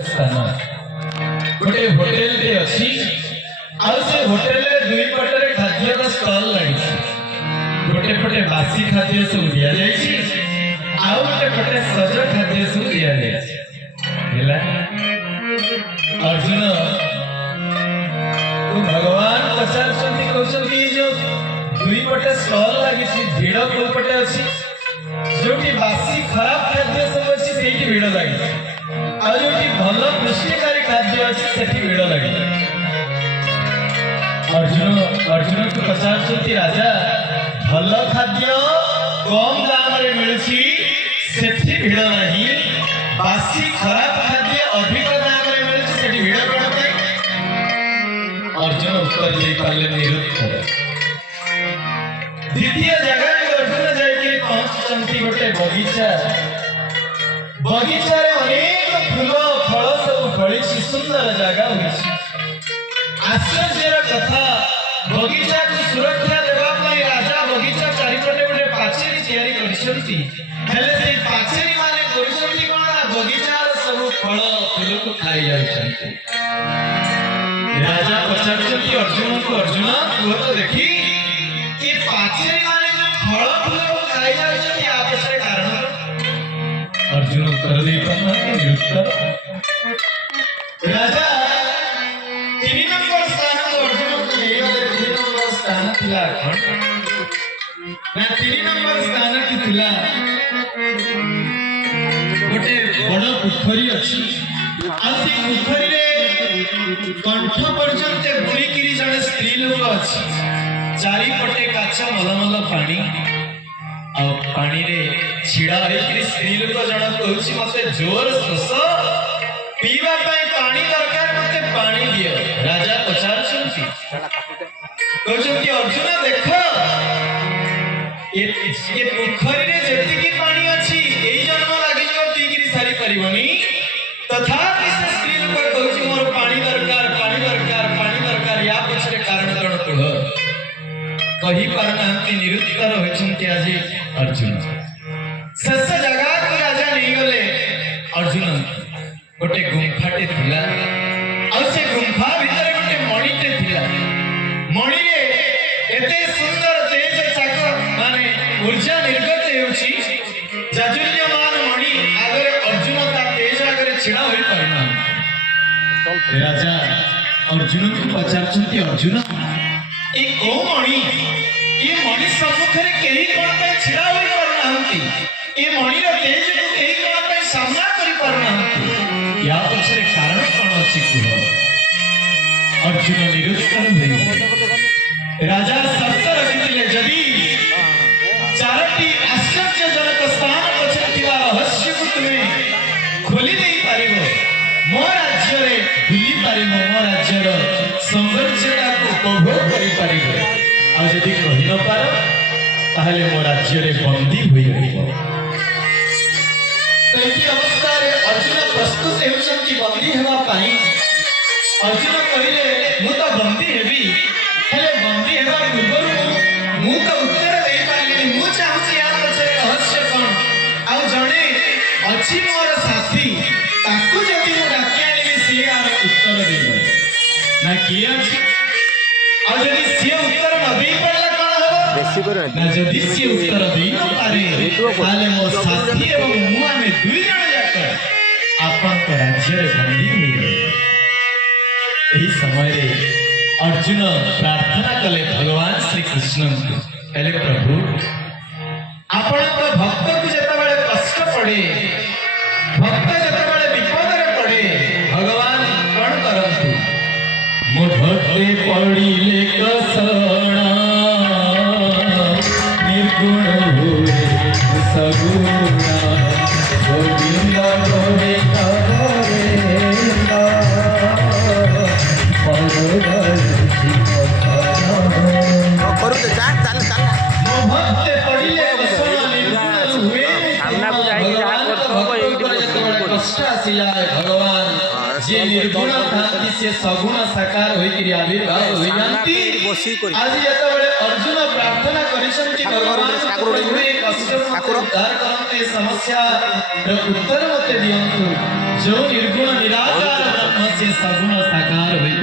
गोटे होटेल टे अछि आ से होटेल रे दुई पटरे खाद्य का स्टॉल लागी गोटे पटे बासी खाद्य सब दिया जाय छी आ गोटे पटे सज खाद्य सब दिया जाय छी हेला अर्जुन तो भगवान पचार छथि कहउछन कि जो दुई पटे स्टॉल लागी छी भीड़ को पटे अछि जोटी बासी खराब खाद्य सब अछि सेठी भीड़ लागी आ जोटी भल पुष्टिकारी खाद्य अछि सेठी भीड़ लागी अर्जुन को पचार राजा भल खाद्य कम दाम रे मिलछि सेठी भीड़ नाही बासी खराब खाद्य अधिक दाम रे मिलछि सेठी भीड़ कोन अर्जुन उत्तर दे पाले निरुत्तर द्वितीय जगह में अर्जुन जाय के पहुंचचंती गोटे बगीचा रे अनेक फूल फल सब फली सुंदर जगह होछि आश्चर्यर कथा बगीचा को सुरक्षा देबा पई राजा बगीचा चारिपटे गोटे पाचेरी तैयारी करछंती हेले से पाचेरी माने करछंती कोन बगीचा रे सब फल फूल को खाई जाउछंती राजा पचारछंती अर्जुन को अर्जुन तू तो देखी कि पाचेरी माने जो फल फूल को खाई जाउछंती आ पछरे कारण अर्जुन उत्तर दे पाना उत्तर राजा तीन नंबर स्थान को अर्जुन को ले गए तीन नंबर स्थान थिला ना तीन नंबर स्थान की थिला गोटे बड़ पोखरी अछि आ से पोखरी रे कंठ पर्यंत बुड़ी किरी जने स्त्री लोक अछि चारि पटे काचा मलमल पानी आ पानी रे छिड़ा होई स्त्री लोक जण कहउछि मते जोर शोष पीवा पई पानी दरकार मते पानी दियो राजा पचारछंती कहउछंती अर्जुन देखो ये पोखरी रे जेति की पानी अछि एई जन्म लागि जो पीगिरी सारी परिबनी तथापि से स्त्री लोक कहउछि मोर पानी दरकार या पछरे कारण कण कुल कहि पारनांती निरुत्तर होइछंती आजी अर्जुन शेष जगह को राजा नहीं गले अर्जुन गोटे गुंफाटे थिला आ से गुंफा भीतर गोटे मणिटे थिला मणि रे एते सुंदर तेज चाक माने ऊर्जा निर्गत हेउछि जाजुल्यमान मणि आगरे अर्जुन ता तेज आगरे छिड़ा होई परना राजा अर्जुन को पचारछंती अर्जुन ए को मणि ये मणि सम्मुखरे केही कोन पे छिड़ा होई परनांती ए मणि रो तेज को केही कोन पे सामना करि परनांती या पछरे कारण कोन अछि कुह अर्जुन निरुत्तर होई राजा शर्त रखिले जदी चारटी आश्चर्यजनक स्थान पछरे थिबा रहस्य को तुमे खोली देई पारिबो मो राज्य रे बुली पारिबो मो राज्य रो सौंदर्यता को उपभोग करि पारिबो आ जदी कहि न पार ताहले मो राज्य रे बंदी होई रहिबो तैती अवस्था रे अर्जुन प्रस्तुत हेउछंती बंदी हेबा पाई अर्जुन कहिले मु तो बंदी हेबी हेले बंदी हेबा पूर्व मु तो उत्तर देई पालिनी मु चाहूची या पछे रहस्य कोन आ जणे अछि मोर साथी ताकू जदी मु डाकी आनिबी से आ उत्तर देबो ना की अछि आ जदी से उत्तर न देई पड़ला कोन हबो बेसी कर ना जदी से उत्तर देई न पारे ताले मो साथी एवं मु आमे दुई जण जाक आपन को राज्य रे बंदी होई गए एही समय रे अर्जुन प्रार्थना कले भगवान श्री कृष्ण को कहले प्रभु आपण तो भक्त को जता बेले कष्ट पड़े भक्त जता बेले विपद रे पड़े भगवान कोन करंतु मो भक्ते पड़िले कसणा निर्गुण होए सगुणा गोविंद गोरे करेला परवर करू दे चल मो भक्ते पड़िले कसणा निर्गुण हुए सामना को जाई जा करतो एक कष्ट आसी जाए भगवान जे निर्गुण थांती से सगुण साकार होई कि आविर्भाव होई जानती आज जता बेले अर्जुन प्रार्थना करिसंती भगवान हुए कष्ट उद्धार करते समस्या रो उत्तर मते दियंतु जो निर्गुण निराश ସେ ସଗୁଣ ସାକାର ହୋଇଥିବ